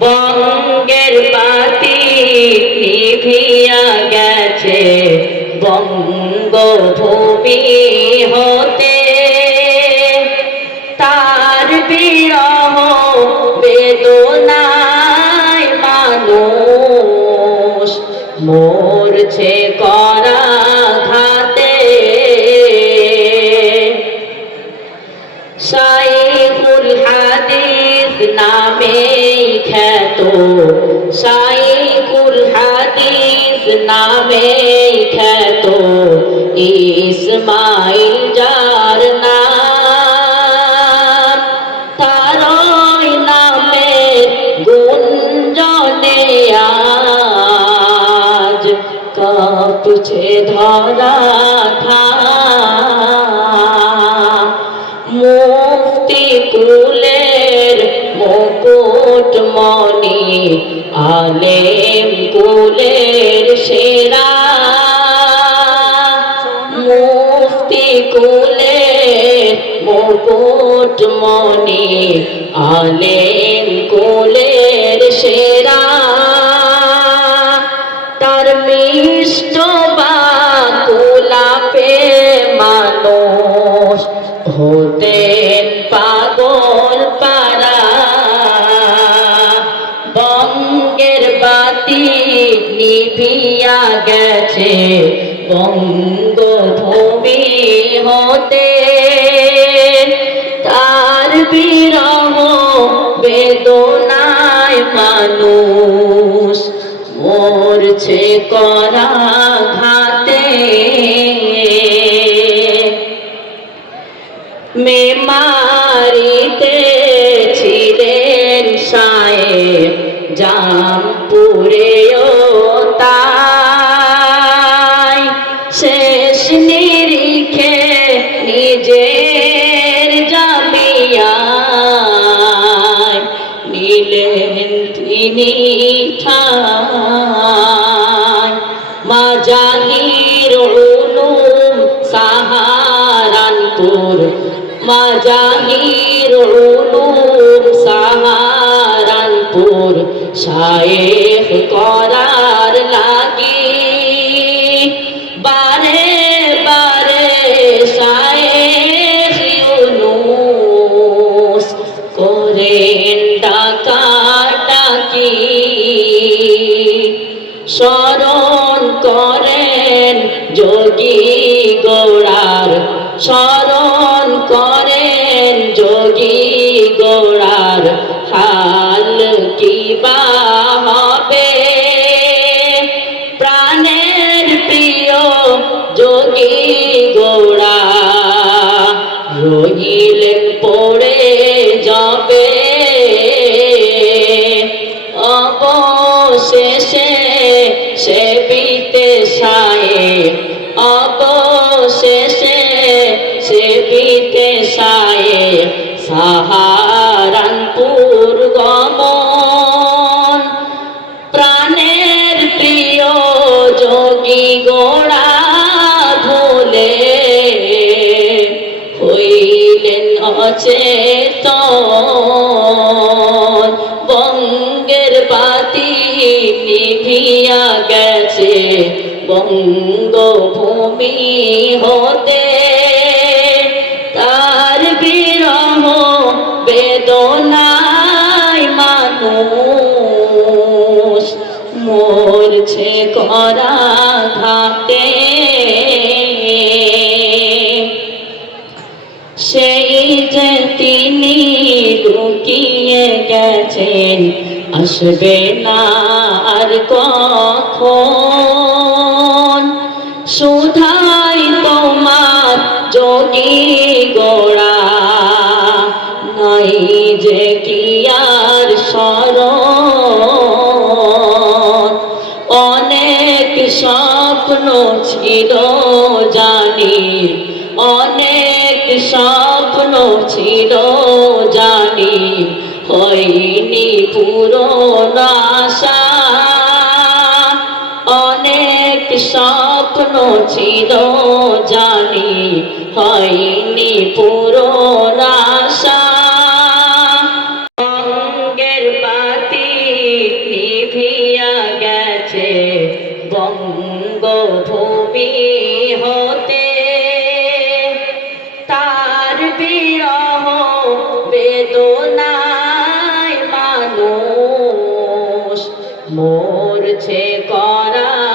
বঙ্গের বাতি নিভিয়া গেছে। বঙ্গভূমি হতে তার বিরহ বেদনায় মানুষ মরছে করা খ্যাত শাইখুল হাদিস নামে খ্যাত ইসমাইল যার নাম। তারই নামে গুঞ্জনে আজ কাঁপছে ধরা ধাম আলেম কুলের সেরা। মুক্তি কুলের মুকুট মনি আলেম কুলের সেরা। তার মিষ্ট বঙ্গের বাতি নিভিয়া গেছে। বঙ্গভূমি হতে তার বিরহ বেদনায় মানুষ মরছে করা জামপুরেও তাই শেষ নিরিখে নিজের জামিয়ায় নিলেন তিনি ঠায় মাজাহির উলুম সাহারানপুর মাজাহির উলুম সাহারানপুর শায়েখ করার লাগি। বারে বারে শায়েখ ইউনুস করেন ডাকা ডাকি। স্মরণ করেন যোগী গোড়ার স্মরণ গোড়া ধুলে হইলেন অচেতন। বঙ্গের বাতি নিভিয়া গেছে বঙ্গভূমি হতে মরছে করা ঘাটে সেই যে তিনি লুকিয়ে গেছেন, আসবে না আর কখন? সুধাই তোমার যোগী স্বপ্ন ছিল জানি, অনেক স্বপ্ন ছিল জানি, হয়নি পূরণ আশা। অনেক স্বপ্ন ছিল জানি, হয়নি পূরণ বঙ্গভূমি হতে তার বিরহ বেদনায় মানুষ মরছে করা